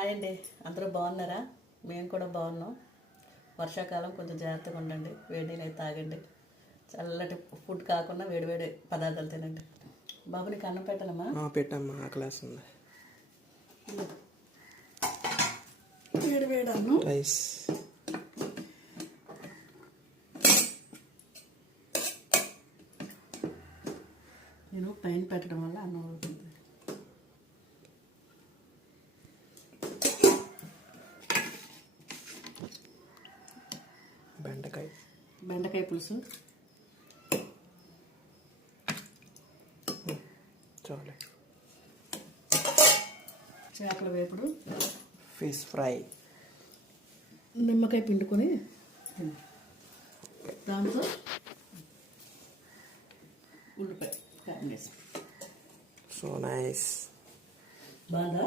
Hi అండి, అందరూ బాగున్నారా? మేము కూడా బాగున్నాం. వర్షాకాలం కొంచెం జాగ్రత్తగా ఉండండి, వేడి నీళ్ళు తాగండి, చల్లటి ఫుడ్ కాకుండా వేడివేడి పదార్థాలు తినండి. బాబు నీకు అన్నం పెట్టనమ్మా? పెట్టమ్మా, ఆ క్లాస్ ఉంది. వేడి వేడి అన్నం, రైస్. నేను పైన పెట్టడం వల్ల అన్నం అవుతుంది. బెండకాయ పులుసు, చాలు. చేపల వేపుడు, ఫిష్ ఫ్రై, నిమ్మకాయ పిండుకొని దాంతో ఉల్లిపాయ కాంబినేషన్. So nice. బాగా